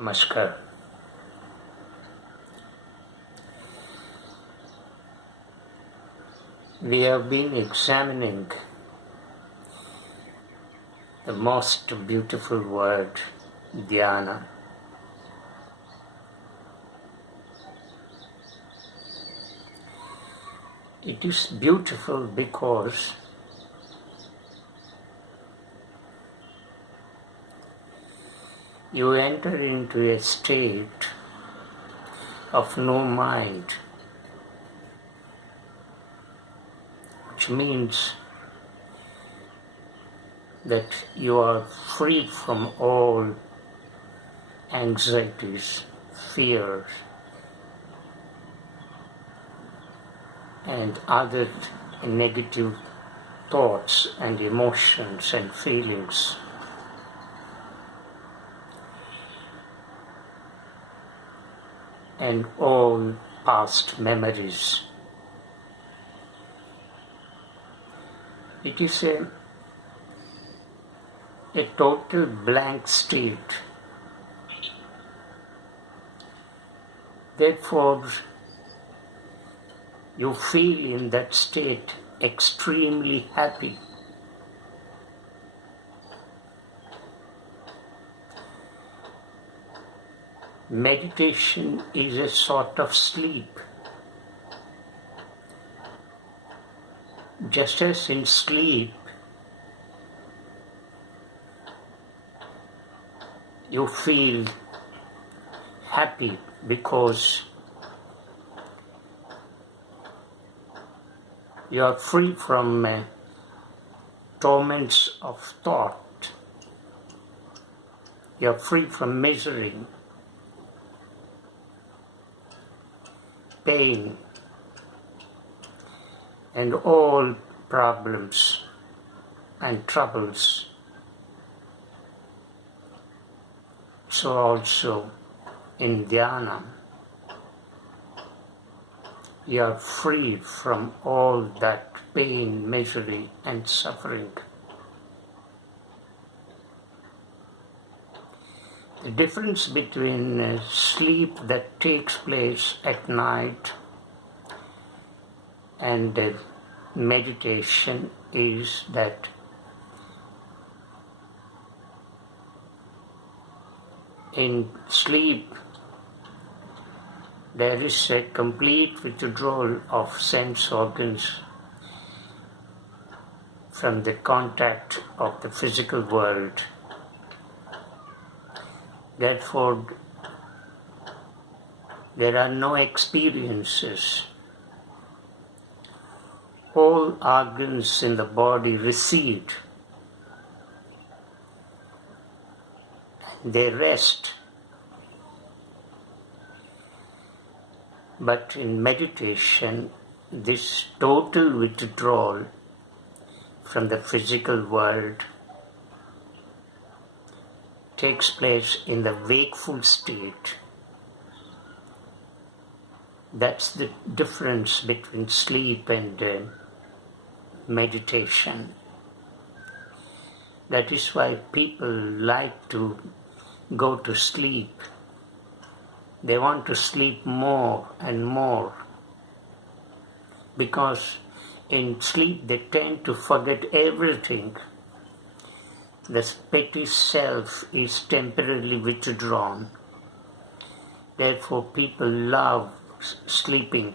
Namaskar. We have been examining the most beautiful word, dhyana. It is beautiful because you enter into a state of no mind, which means that you are free from all anxieties, fears, and other negative thoughts and emotions and feelings. And all past memories. It is a total blank state. Therefore, you feel in that state extremely happy. Meditation is a sort of sleep. Just as in sleep, you feel happy because you are free from torments of thought. You are free from misery, pain, and all problems and troubles. So also in dhyana, you are free from all that pain, misery, and suffering. The difference between sleep that takes place at night and meditation is that in sleep there is a complete withdrawal of sense organs from the contact of the physical world. Therefore, there are no experiences. All organs in the body recede. They rest. But in meditation, this total withdrawal from the physical world takes place in the wakeful state. That's the difference between sleep and meditation. That is why people like to go to sleep. They want to sleep more and more because in sleep they tend to forget everything. The petty self is temporarily withdrawn. Therefore, people love sleeping.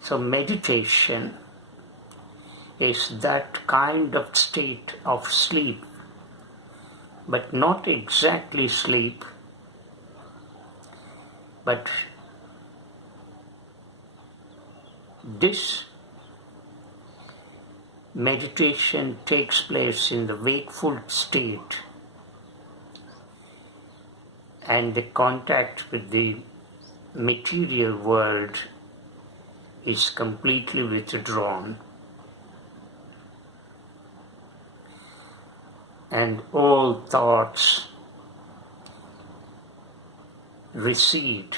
So meditation is that kind of state of sleep, but not exactly sleep, but this meditation takes place in the wakeful state, and the contact with the material world is completely withdrawn, and all thoughts recede.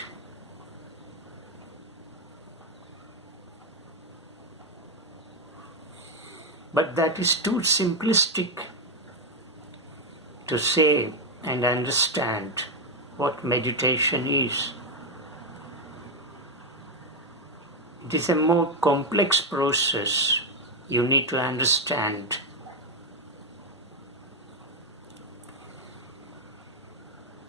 But that is too simplistic to say and understand what meditation is. It is a more complex process you need to understand.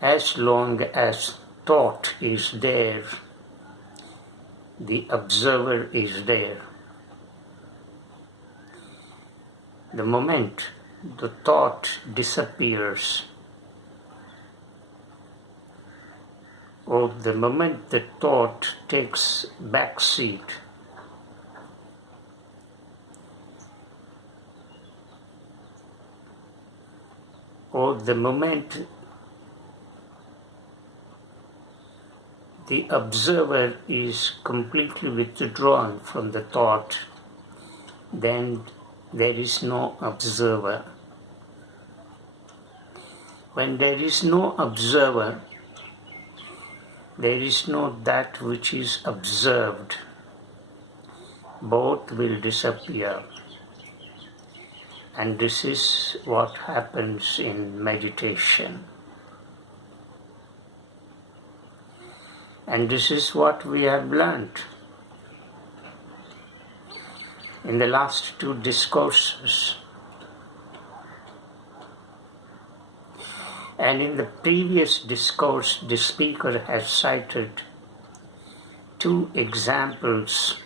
As long as thought is there, the observer is there. The moment the thought disappears, or the moment the thought takes back seat, or the moment the observer is completely withdrawn from the thought, then there is no observer. When there is no observer, there is no that which is observed. Both will disappear. And this is what happens in meditation. And this is what we have learned in the last two discourses. And in the previous discourse, the speaker has cited two examples.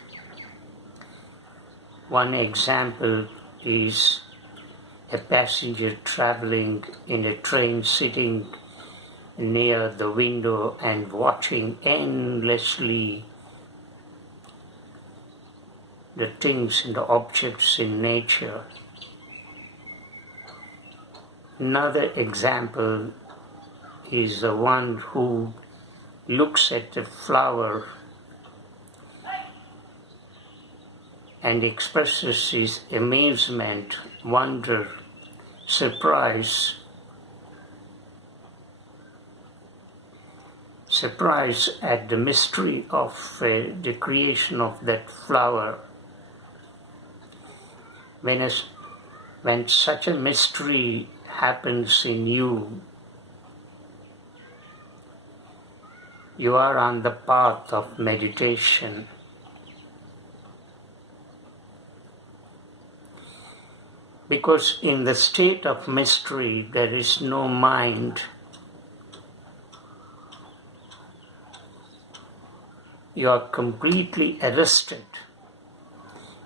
One example is a passenger traveling in a train, sitting near the window and watching endlessly the things and the objects in nature. Another example is the one who looks at the flower and expresses his amazement, wonder, surprise at the mystery of the creation of that flower. When such a mystery happens in you, you are on the path of meditation. Because in the state of mystery, there is no mind. You are completely arrested.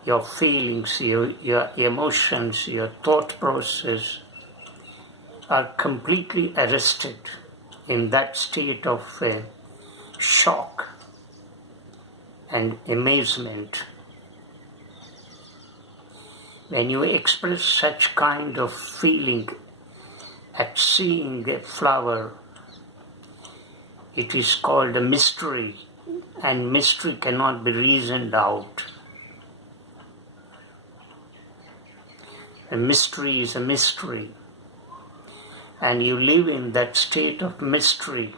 Your feelings, your emotions, your thought process are completely arrested in that state of shock and amazement. When you express such kind of feeling at seeing a flower, it is called a mystery, and mystery cannot be reasoned out. A mystery is a mystery, and you live in that state of mystery.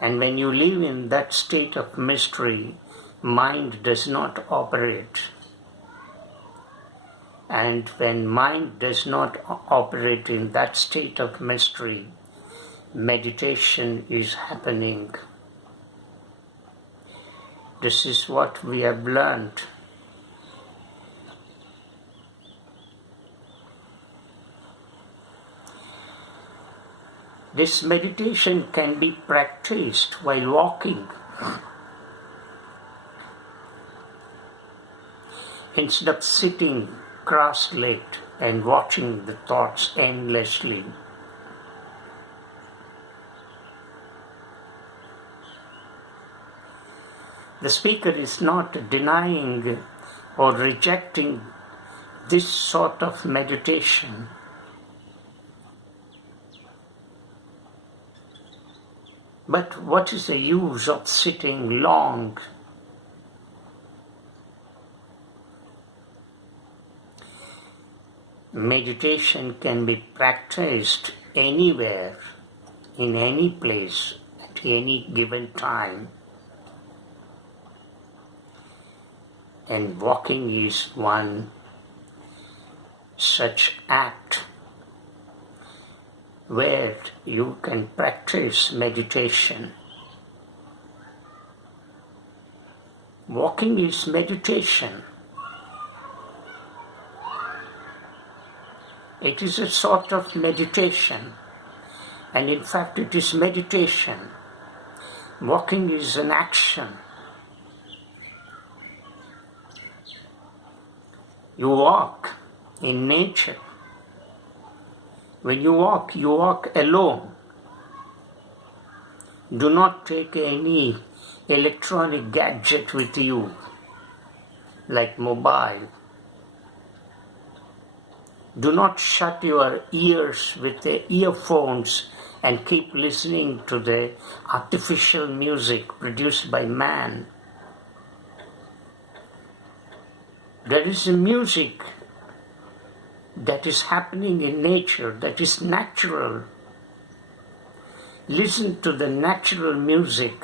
And when you live in that state of mystery, mind does not operate. And when mind does not operate in that state of mystery, meditation is happening. This is what we have learned. This meditation can be practiced while walking. Instead of sitting cross-legged and watching the thoughts endlessly, the speaker is not denying or rejecting this sort of meditation. But what is the use of sitting long? Meditation can be practiced anywhere, in any place, at any given time. And walking is one such act where you can practice meditation. Walking is meditation. It is a sort of meditation, and in fact it is meditation. Walking is an action. You walk in nature. When you walk alone. Do not take any electronic gadget with you, like mobile. Do not shut your ears with the earphones and keep listening to the artificial music produced by man. There is a music that is happening in nature, that is natural. Listen to the natural music.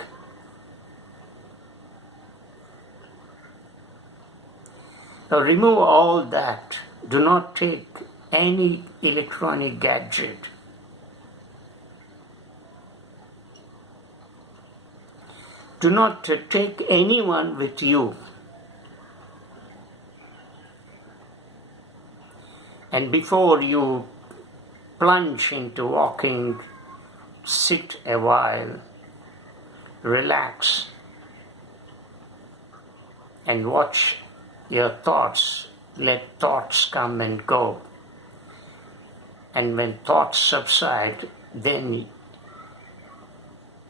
Now remove all that. Do not take any electronic gadget. Do not take anyone with you. And before you plunge into walking, sit a while, relax, and watch your thoughts. Let thoughts come and go. And when thoughts subside, then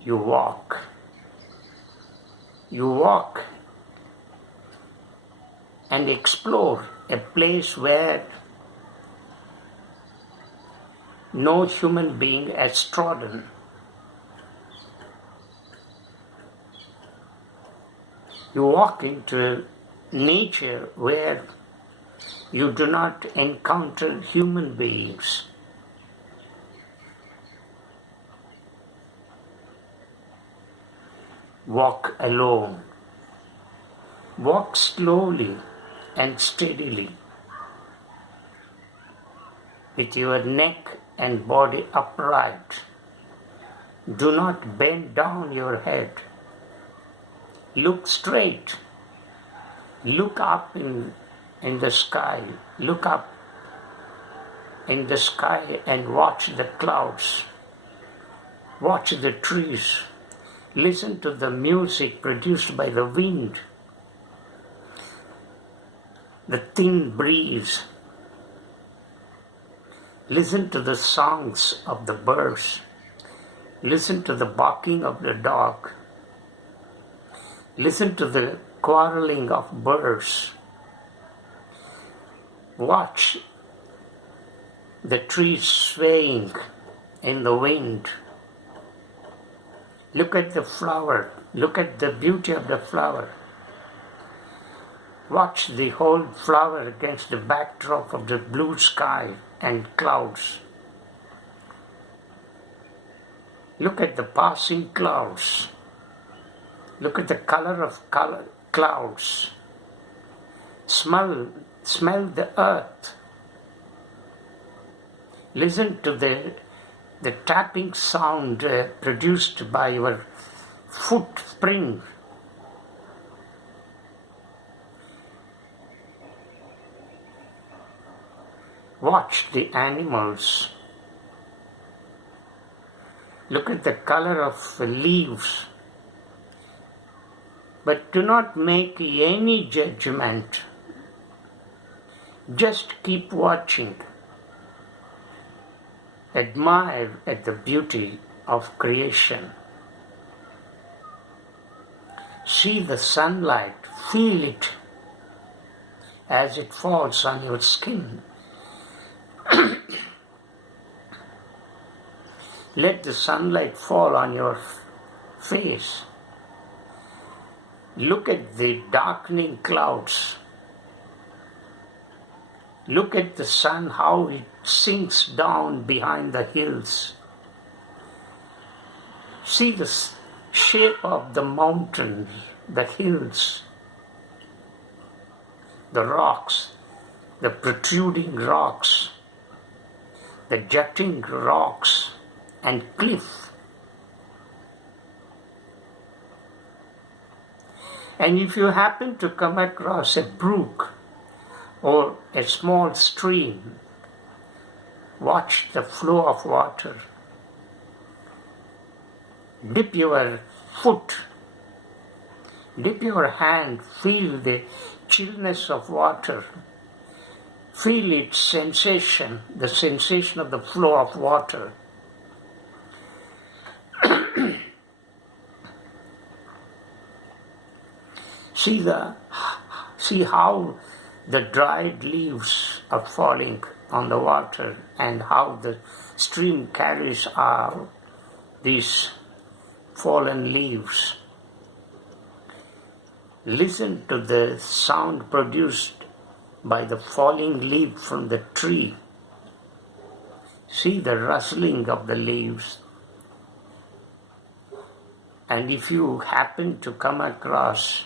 you walk. You walk and explore a place where no human being has trodden. You walk into nature where you do not encounter human beings. Walk alone. Walk slowly and steadily, with your neck and body upright. Do not bend down your head. Look straight. Look up in the sky. Look up in the sky and watch the clouds. Watch the trees. Listen to the music produced by the wind, the thin breeze. Listen to the songs of the birds. Listen to the barking of the dog. Listen to the quarreling of birds. Watch the trees swaying in the wind. Look at the flower. Look at the beauty of the flower. Watch the whole flower against the backdrop of the blue sky and clouds. Look at the passing clouds. Look at the color of clouds. Smell the earth. Listen to the tapping sound produced by your footprint. Watch the animals. Look at the color of the leaves. But do not make any judgment. Just keep watching. Admire at the beauty of creation. See the sunlight, feel it as it falls on your skin. Let the sunlight fall on your face. Look at the darkening clouds. Look at the sun, how it sinks down behind the hills. See the shape of the mountains, the hills, the rocks. the protruding rocks, the jutting rocks and cliff. And if you happen to come across a brook or a small stream, watch the flow of water. Dip your foot, dip your hand, feel the chillness of water. Feel its sensation, the sensation of the flow of water. See how the dried leaves are falling on the water and how the stream carries out these fallen leaves. Listen to the sound produced by the falling leaf from the tree. See the rustling of the leaves. And if you happen to come across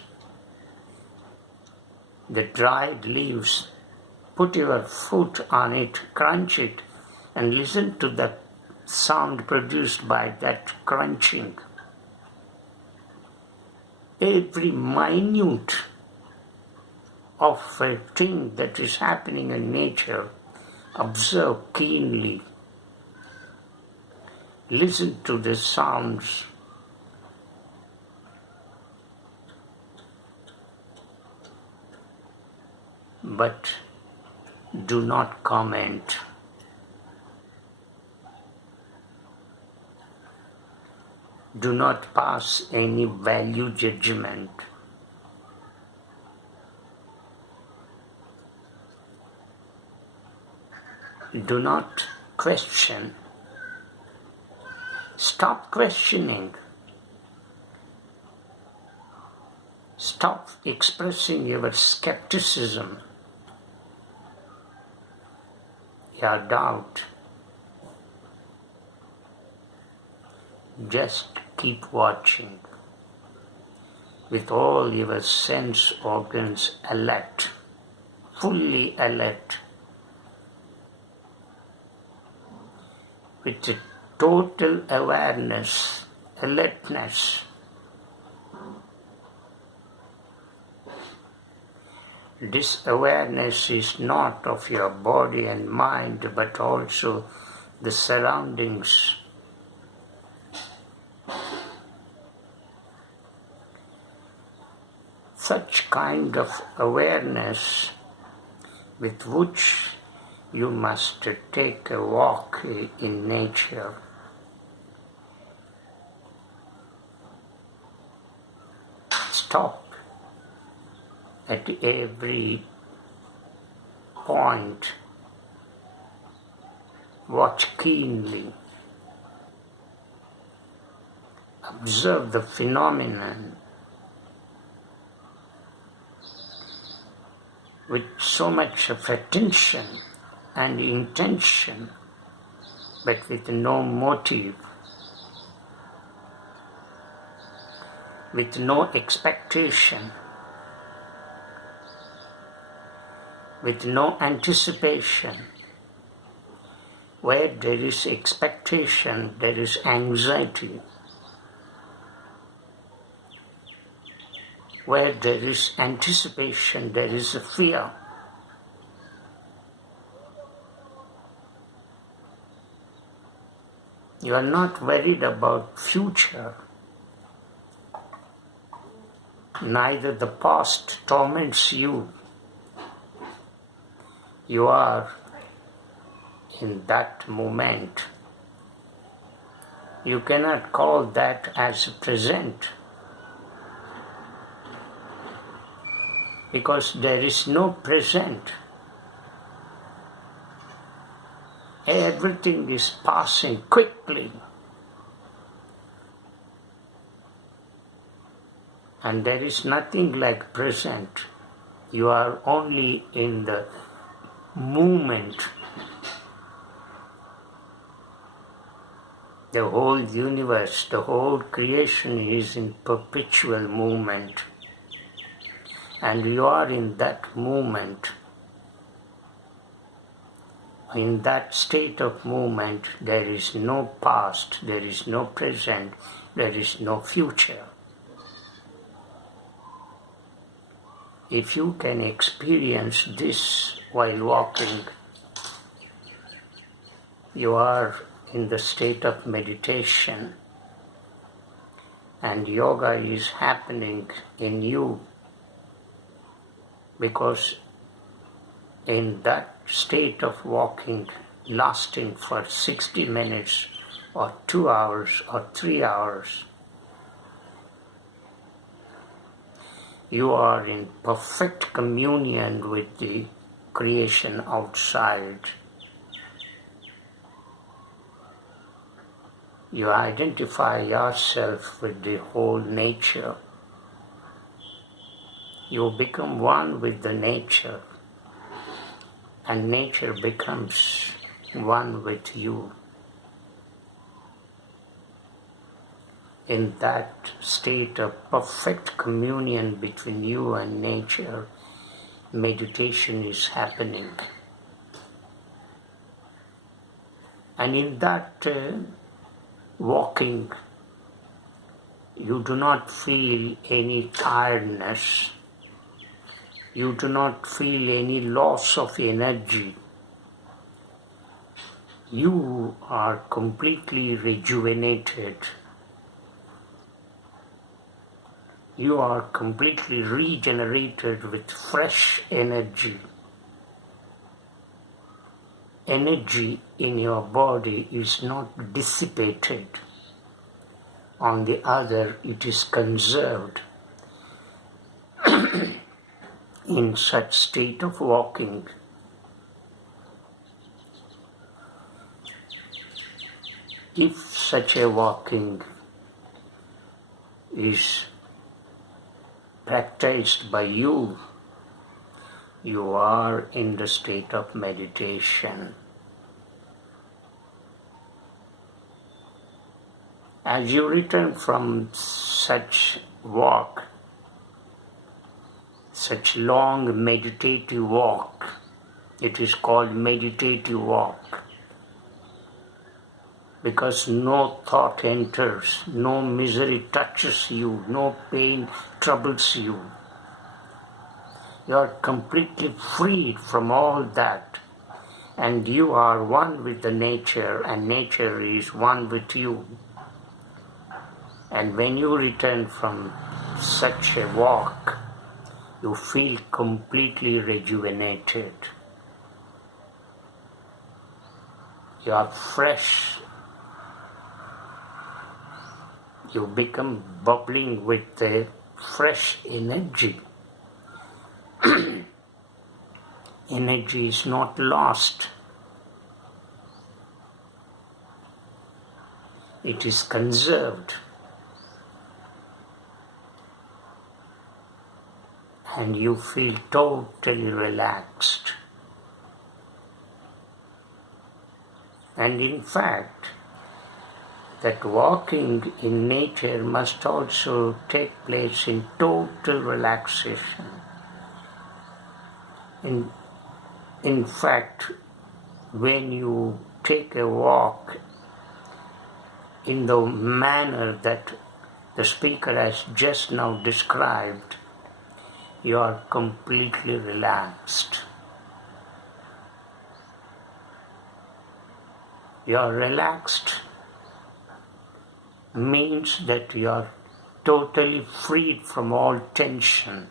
the dried leaves, put your foot on it, crunch it, and listen to the sound produced by that crunching. Every minute of a thing that is happening in nature, observe keenly. Listen to the sounds. But do not comment. Do not pass any value judgment. Do not question. Stop questioning. Stop expressing your skepticism, your doubt. Just keep watching with all your sense organs alert, fully alert, with a total awareness, alertness. This awareness is not of your body and mind, but also the surroundings. Such kind of awareness with which you must take a walk in nature. Stop at every point. Watch keenly. Observe the phenomenon with so much of attention and intention, but with no motive, with no expectation, with no anticipation. Where there is expectation, there is anxiety. Where there is anticipation, there is a fear. You are not worried about future. Neither the past torments you. You are in that moment. You cannot call that as present, because there is no present. Everything is passing quickly, and there is nothing like present. You are only in the movement. The whole universe, the whole creation is in perpetual movement, and you are in that movement. in that state of movement, there is no past, there is no present, there is no future. If you can experience this while walking, you are in the state of meditation, and yoga is happening in you, because in that state of walking lasting for 60 minutes or 2 hours or 3 hours, you are in perfect communion with the creation outside. You identify yourself with the whole nature. You become one with the nature, and nature becomes one with you. In that state of perfect communion between you and nature, meditation is happening. And in that walking, you do not feel any tiredness. You do not feel any loss of energy. You are completely rejuvenated. You are completely regenerated with fresh energy. Energy in your body is not dissipated. On the other, it is conserved. In such state of walking, if such a walking is practiced by you, you are in the state of meditation. As you return from such walk, such long meditative walk, it is called meditative walk, because no thought enters, no misery touches you, no pain troubles you. You are completely freed from all that, and you are one with the nature, and nature is one with you. And when you return from such a walk, you feel completely rejuvenated. You are fresh. You become bubbling with the fresh energy. Energy is not lost. It is conserved. And you feel totally relaxed. And in fact, that walking in nature must also take place in total relaxation. In fact, when you take a walk in the manner that the speaker has just now described, you are completely relaxed. You are relaxed means that you are totally freed from all tension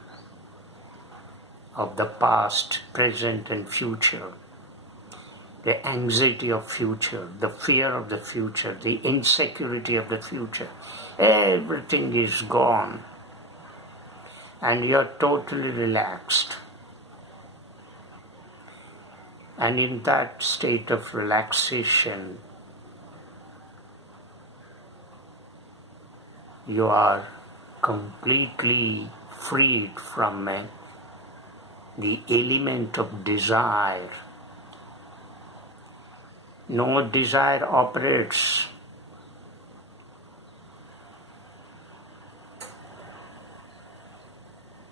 of the past, present and future, the anxiety of future, the fear of the future, the insecurity of the future. Everything is gone. And you are totally relaxed. And in that state of relaxation, you are completely freed from the element of desire. No desire operates.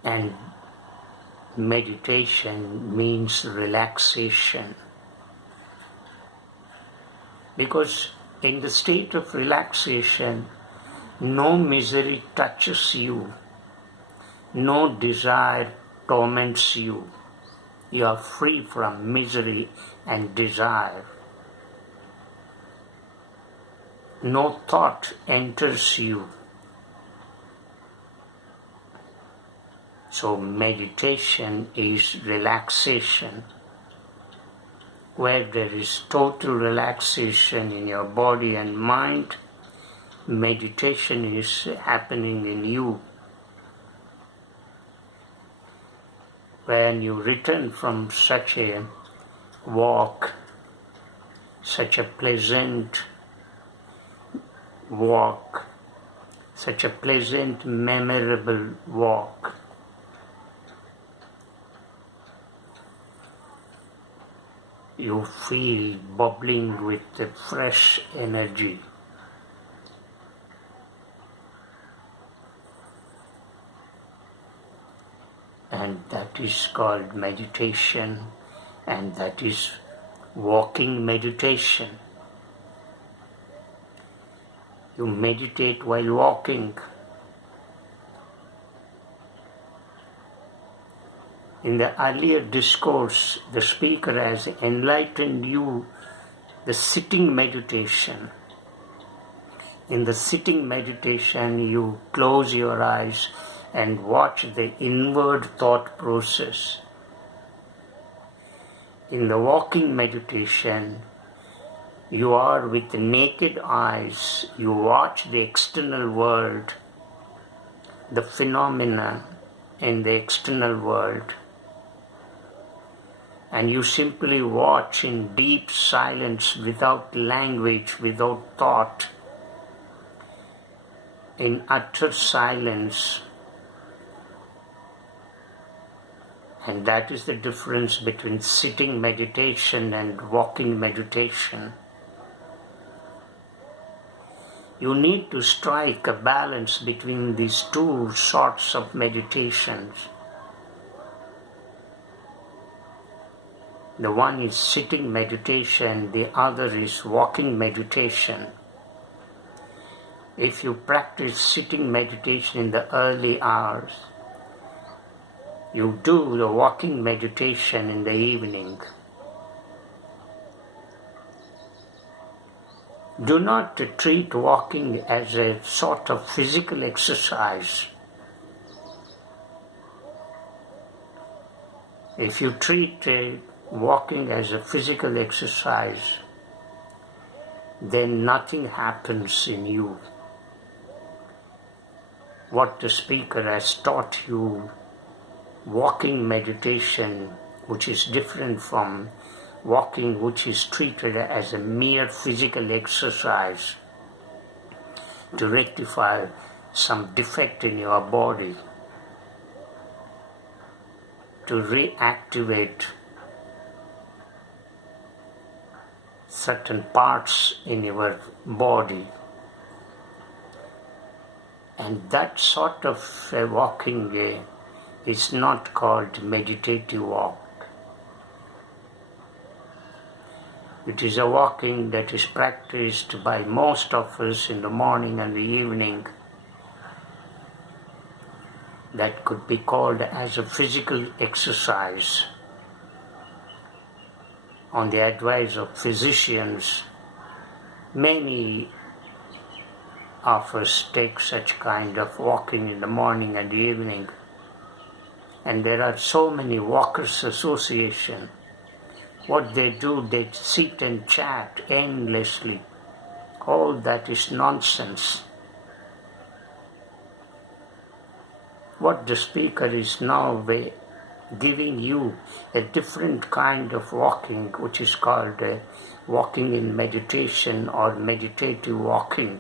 And meditation means relaxation. Because in the state of relaxation, no misery touches you, no desire torments you. You are free from misery and desire. No thought enters you. So meditation is relaxation. Where there is total relaxation in your body and mind, meditation is happening in you. When you return from such a walk, such a pleasant walk, such a pleasant, memorable walk, you feel bubbling with the fresh energy. And that is called meditation, and that is walking meditation. You meditate while walking. In the earlier discourse, the speaker has enlightened you the sitting meditation. In the sitting meditation, you close your eyes and watch the inward thought process. In the walking meditation, you are with naked eyes, you watch the external world, the phenomena in the external world, and you simply watch in deep silence, without language, without thought, in utter silence. And that is the difference between sitting meditation and walking meditation. You need to strike a balance between these two sorts of meditations. The one is sitting meditation, the other is walking meditation. If you practice sitting meditation in the early hours, you do the walking meditation in the evening. Do not treat walking as a sort of physical exercise. If you treat walking as a physical exercise, then nothing happens in you. What the speaker has taught you, walking meditation, which is different from walking which is treated as a mere physical exercise to rectify some defect in your body, to reactivate certain parts in your body. And that sort of walking is not called meditative walk. It is a walking that is practiced by most of us in the morning and the evening. That could be called as a physical exercise. On the advice of physicians, many of us take such kind of walking in the morning and the evening. And there are so many walkers association. What they do, they sit and chat endlessly. All that is nonsense. What the speaker is now giving you a different kind of walking, which is called walking in meditation or meditative walking.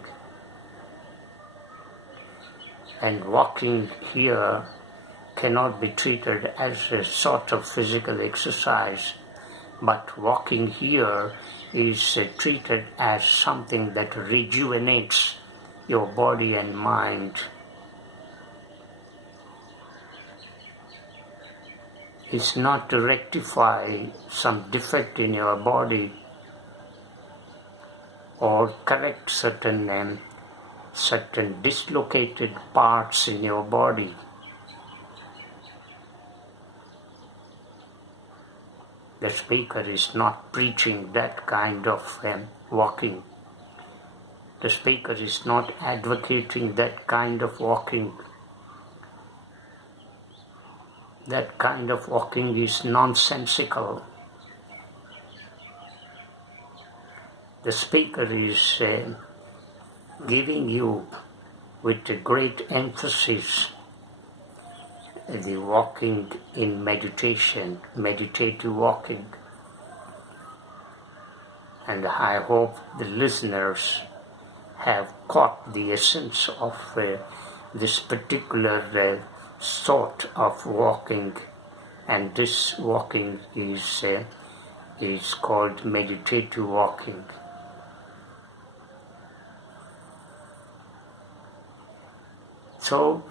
And walking here cannot be treated as a sort of physical exercise, but walking here is treated as something that rejuvenates your body and mind. It's not to rectify some defect in your body, or correct certain dislocated parts in your body. The speaker is not preaching that kind of walking. The speaker is not advocating that kind of walking. That kind of walking is nonsensical. The speaker is giving you with a great emphasis the walking in meditation, meditative walking. And I hope the listeners have caught the essence of this particular sort of walking, and this walking is called meditative walking. So,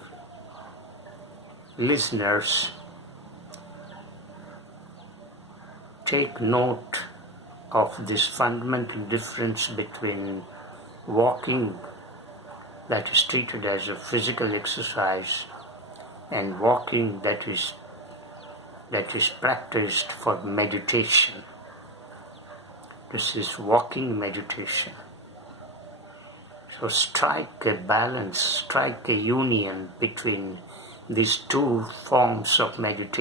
listeners, take note of this fundamental difference between walking that is treated as a physical exercise and walking that is practiced for meditation. This is walking meditation. So strike a balance, strike a union between these two forms of meditation.